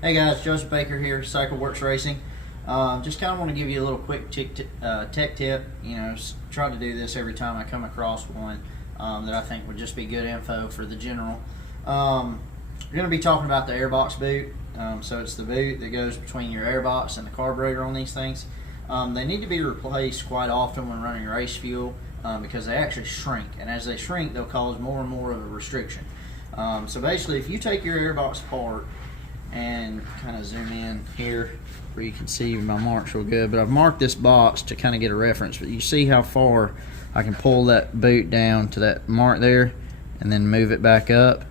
Hey guys, Joseph Baker here, Cycle Works Racing. Just kind of want to give you a little quick tech tip. Try to do this every time I come across one that I think would just be good info for the general. We're going to be talking about the Airbox boot. So it's the boot that goes between your airbox and the carburetor on these things. They need to be replaced quite often when running race fuel because they actually shrink, and as they shrink, they'll cause more and more of a restriction. So basically, if you take your airbox apart and kind of zoom in here where you can see my marks real good, but I've marked this box to kind of get a reference, but you see how far I can pull that boot down to that mark there and then move it back up.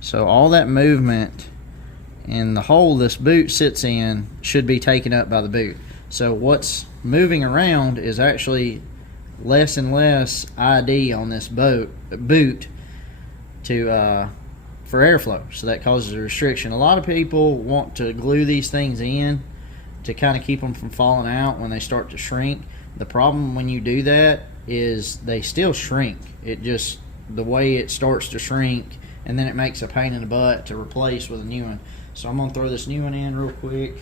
So all that movement in the hole this boot sits in should be taken up by the boot. So what's moving around is actually less and less ID on this boot to for airflow, so that causes a restriction. A lot of people want to glue these things in to kind of keep them from falling out when they start to shrink. The problem when you do that is they still shrink. It just, the way it starts to shrink, and then it makes a pain in the butt to replace with a new one. So I'm going to throw this new one in real quick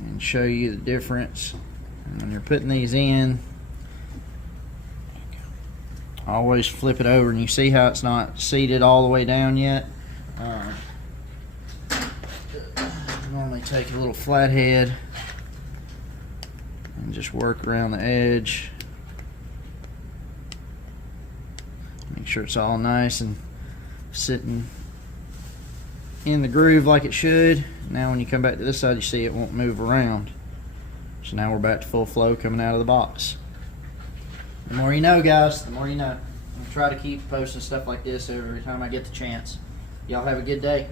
and show you the difference. And when you're putting these in, always flip it over, and you see how it's not seated all the way down yet. Normally take a little flathead and just work around the edge. Make sure it's all nice and sitting in the groove like it should. Now when you come back to this side, you see it won't move around. So now we're back to full flow coming out of the box. The more you know, guys, the more you know. I'm gonna try to keep posting stuff like this every time I get the chance. Y'all have a good day.